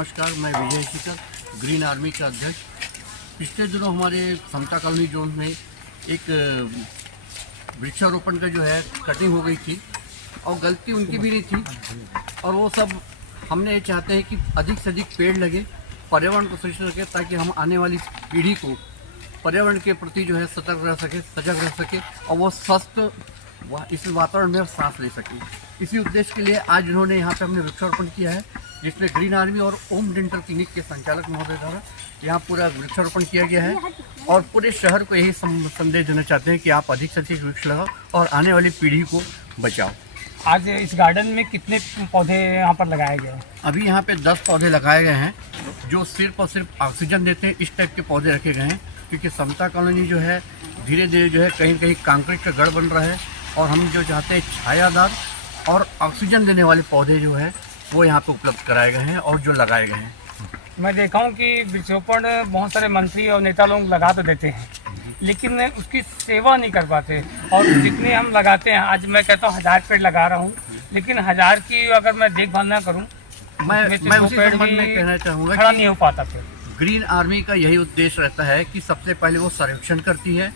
नमस्कार, मैं विजय शिकर, green army के अध्यक्ष। पिछले दिनों हमारे समता कॉलोनी जोन में एक वृक्षारोपण का जो है कटिंग हो गई थी और गलती उनकी भी नहीं थी। और वो सब हमने ये चाहते हैं कि अधिक से अधिक पेड़ लगे, पर्यावरण को सुरक्षित रखें, ताकि हम आने वाली पीढ़ी को पर्यावरण के प्रति जो है सतर्क रह सके, सजग रह सके और वो स्वस्थ इस वातावरण में सांस ले सके। इसी उद्देश्य के लिए आज इन्होंने यहाँ पे हमने वृक्षारोपण किया है, जिसमें ग्रीन आर्मी और ओम डेंटल क्लिनिक के संचालक महोदय द्वारा यहाँ पूरा वृक्षारोपण किया गया है। और पूरे शहर को यही संदेश देना चाहते हैं कि आप अधिक से अधिक वृक्ष लगाओ और आने वाली पीढ़ी को बचाओ। आज इस गार्डन में कितने पौधे यहाँ पर लगाए गए हैं? अभी यहाँ पे 10 पौधे लगाए गए हैं जो सिर्फ और सिर्फ ऑक्सीजन देते हैं। इस टाइप के पौधे रखे गए हैं क्योंकि समता कॉलोनी जो है धीरे धीरे जो है कहीं कहीं कंक्रीट का गढ़ बन रहा है और हम जो चाहते हैं छायादार और ऑक्सीजन देने वाले पौधे जो है वो यहाँ पे उपलब्ध कराए गए हैं और जो लगाए गए हैं। मैं देखा हूँ कि वृक्षारोपण बहुत सारे मंत्री और नेता लोग लगा तो देते हैं, लेकिन उसकी सेवा नहीं कर पाते। और जितने हम लगाते हैं, आज मैं कहता हूँ 1000 पेड़ लगा रहा हूँ, लेकिन 1000 की अगर मैं देखभाल ना करूँ मैं उसी संबंध में कहना चाहूँगा खड़ा नहीं हो पाता। फिर ग्रीन आर्मी का यही उद्देश्य रहता है कि सबसे पहले वो सर्वेक्षण करती है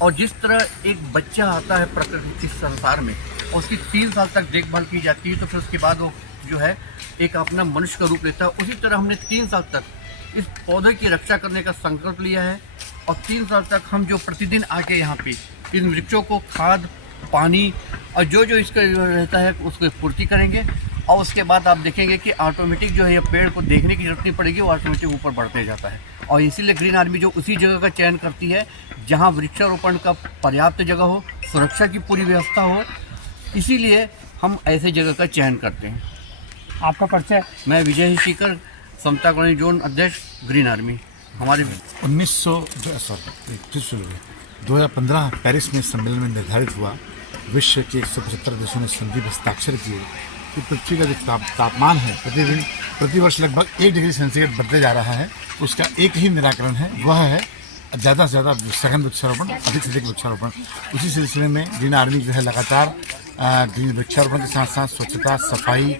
और जिस तरह एक बच्चा आता है प्रकृति संसार में और उसकी 3 साल तक देखभाल की जाती है, तो फिर उसके बाद वो जो है एक अपना मनुष्य का रूप लेता है। उसी तरह हमने 3 साल तक इस पौधे की रक्षा करने का संकल्प लिया है और 3 साल तक हम जो प्रतिदिन आके यहाँ पे इन वृक्षों को खाद, पानी और जो जो इसका रहता है उसको पूर्ति करेंगे। और उसके बाद आप देखेंगे कि ऑटोमेटिक जो है ये पेड़ को देखने की जरूरत नहीं पड़ेगी, वो ऑटोमेटिक ऊपर बढ़ते जाता है। और इसीलिए ग्रीन आर्मी जो उसी जगह का चयन करती है जहाँ वृक्षारोपण का पर्याप्त जगह हो, सुरक्षा की पूरी व्यवस्था हो, इसीलिए हम ऐसे जगह का चयन करते हैं। आपका परिचय? मैं विजय शिकर, समता कॉलोनी जोन अध्यक्ष, ग्रीन आर्मी। हमारे 2015 पेरिस में सम्मेलन में निर्धारित हुआ, विश्व के 175 देशों ने संधि पर हस्ताक्षर किए कि पृथ्वी का जो तापमान है प्रतिवर्ष लगभग 1 डिग्री सेंटीग्रेड बढ़ते जा रहा है। उसका एक ही निराकरण है, वह है ज़्यादा से ज़्यादा सघन वृक्षारोपण, अधिक से अधिक वृक्षारोपण। उसी सिलसिले में ग्रीन आर्मी जो है लगातार ग्रीन वृक्षारोपण के साथ साथ स्वच्छता, सफाई,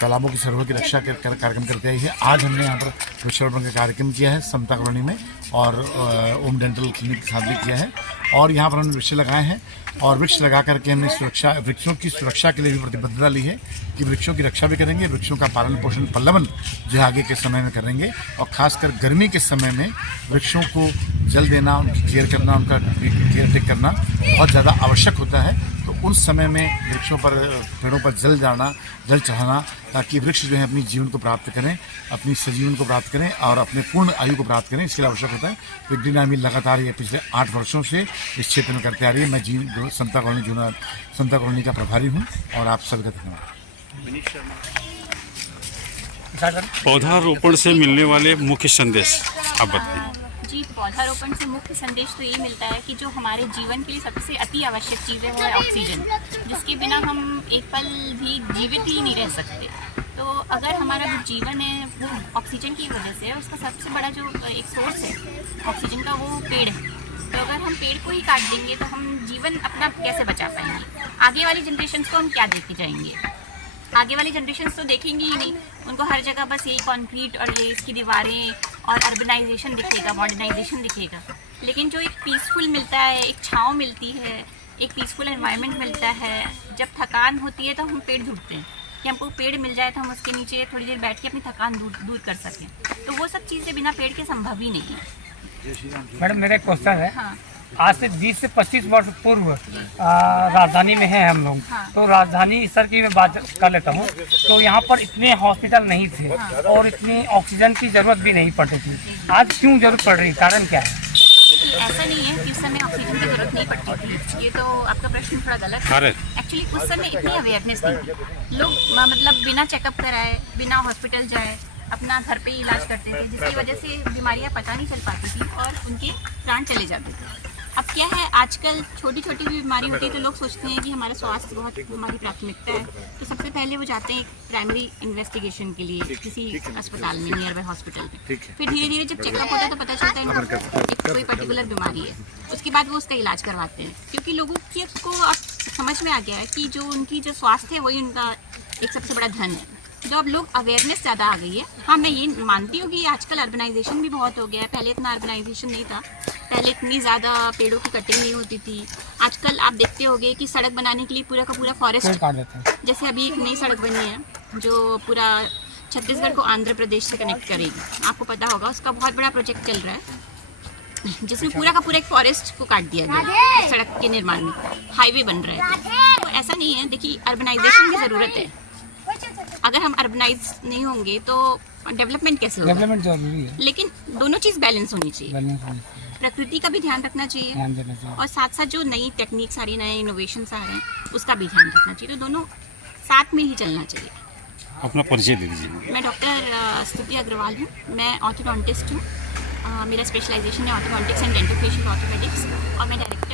तालाबों की सरोवर की रक्षा कार्यक्रम करते आई है। आज हमने यहाँ पर वृक्षारोपण का कार्यक्रम किया है समता कॉलोनी में और ओम डेंटल क्लिनिक के साथ भी किया है। और यहाँ पर हमने वृक्ष लगाए हैं और वृक्ष लगा करके हमने वृक्षों की सुरक्षा के लिए भी प्रतिबद्धता ली है कि वृक्षों की रक्षा भी करेंगे, वृक्षों का पालन पोषण पल्लवन जो है आगे के समय में करेंगे। और ख़ासकर गर्मी के समय में वृक्षों को जल देना, उनकी केयर करना, उनका केयर टेक करना बहुत ज़्यादा आवश्यक होता है। तो उस समय में वृक्षों पर, पेड़ों पर जल चढ़ाना, ताकि वृक्ष जो है अपनी जीवन को प्राप्त करें, अपनी सजीवन को प्राप्त करें और अपने पूर्ण आयु को प्राप्त करें, इसके लिए आवश्यक होता है। तो ग्रीन आर्मी लगातार ये पिछले 8 वर्षों से इस क्षेत्र में करते आ रही है। मैं समता कॉलोनी का प्रभारी हूँ और आप सबका धन्यवाद। पौधारोपण से मिलने वाले मुख्य संदेश आप बताइए। जी, पौधारोपण से मुख्य संदेश तो यही मिलता है कि जो हमारे जीवन के लिए सबसे अति आवश्यक चीज़ है वो है ऑक्सीजन, जिसके बिना हम एक पल भी जीवित ही नहीं रह सकते। तो अगर हमारा जो जीवन है वो ऑक्सीजन की वजह से है, उसका सबसे बड़ा जो एक सोर्स है ऑक्सीजन का वो पेड़ है। तो अगर हम पेड़ को ही काट देंगे तो हम जीवन अपना कैसे बचा पाएंगे? आगे वाली जनरेशन्स को हम क्या देके जाएंगे? आगे वाली जनरेशन्स तो देखेंगी ही नहीं, उनको हर जगह बस यही कंक्रीट और ये इसकी दीवारें और अर्बनाइजेशन दिखेगा, मॉडर्नाइजेशन दिखेगा। लेकिन जो एक पीसफुल मिलता है, एक छाँव मिलती है, एक पीसफुल एनवायरनमेंट मिलता है, जब थकान होती है तो हम पेड़ ढूंढते हैं कि हमको पेड़ मिल जाए तो हम उसके नीचे थोड़ी देर बैठ के अपनी थकान दूर कर सकें। तो वो सब चीज़ें बिना पेड़ के संभव ही नहीं है। मैडम, मेरा क्वेश्चन है, हाँ। आज से 20 से 25 वर्ष पूर्व राजधानी में हैं हम लोग। हाँ। तो राजधानी स्तर की मैं बात कर लेता हूँ, तो यहाँ पर इतने हॉस्पिटल नहीं थे। हाँ। और इतनी ऑक्सीजन की ज़रूरत भी नहीं पड़ती थी। आज क्यों जरूरत पड़ रही, कारण क्या है? ऐसा नहीं है कि उस समय ऑक्सीजन की जरूरत नहीं पड़ती थी, ये तो आपका प्रश्न थोड़ा गलत है। एक्चुअली उस समय इतनी अवेयरनेस नहीं थी, लोग मतलब बिना चेकअप कराए, बिना हॉस्पिटल जाए अपना घर पे ही इलाज करते थे, जिसकी वजह से बीमारियां पता नहीं चल पाती थी और उनके प्राण चले जाते थे। अब क्या है, आजकल छोटी छोटी भी बीमारी होती है तो लोग सोचते हैं कि हमारा स्वास्थ्य बहुत हमारी प्राथमिकता है, तो सबसे पहले वो जाते हैं प्राइमरी इन्वेस्टिगेशन के लिए किसी अस्पताल में, नियर बाय हॉस्पिटल में। फिर धीरे धीरे जब चेकअप होता है तो पता चलता है इनको कोई पर्टिकुलर बीमारी है, उसके बाद वो उसका इलाज करवाते हैं। क्योंकि लोगों को अब समझ में आ गया है कि जो उनकी जो स्वास्थ्य है वही उनका एक सबसे बड़ा धन है। जो अब लोग अवेयरनेस ज़्यादा आ गई है। हाँ, मैं ये मानती हूँ कि आजकल अर्बनाइजेशन भी बहुत हो गया है। पहले इतना अर्बनाइजेशन नहीं था, पहले इतनी ज़्यादा पेड़ों की कटिंग नहीं होती थी। आजकल आप देखते होंगे कि सड़क बनाने के लिए पूरा का पूरा पेड़ फॉरेस्ट, काट देते हैं। जैसे अभी एक नई सड़क बनी है जो पूरा छत्तीसगढ़ को आंध्र प्रदेश से कनेक्ट करेगी, आपको पता होगा, उसका बहुत बड़ा प्रोजेक्ट चल रहा है जिसमें पूरा का पूरा एक फॉरेस्ट को काट दिया गया सड़क के निर्माण में, हाईवे बन रहा है। तो ऐसा नहीं है, देखिए अर्बनाइजेशन की ज़रूरत है। अगर हम अर्बनाइज नहीं होंगे तो डेवलपमेंट कैसे होगा? डेवलपमेंट जरूरी है, लेकिन दोनों चीज़ बैलेंस होनी चाहिए। बैलेंस होना चाहिए, प्रकृति का भी ध्यान रखना चाहिए ध्यान देना चाहिए। और साथ साथ जो नई टेक्निक्स आ रही, नए इनोवेशंस आ रहे हैं, उसका भी ध्यान रखना चाहिए। तो दोनों साथ में ही चलना चाहिए। अपना परिचय दे दीजिए। मैं डॉक्टर स्तुति अग्रवाल हूँ, मैं ऑर्थोडोंटिस्ट हूँ। मेरा स्पेशलाइजेशन है ऑर्थोडोंटिक्स एंड डेंटोफेशियल ऑर्थोपेडिक्स और मैं डायरेक्टर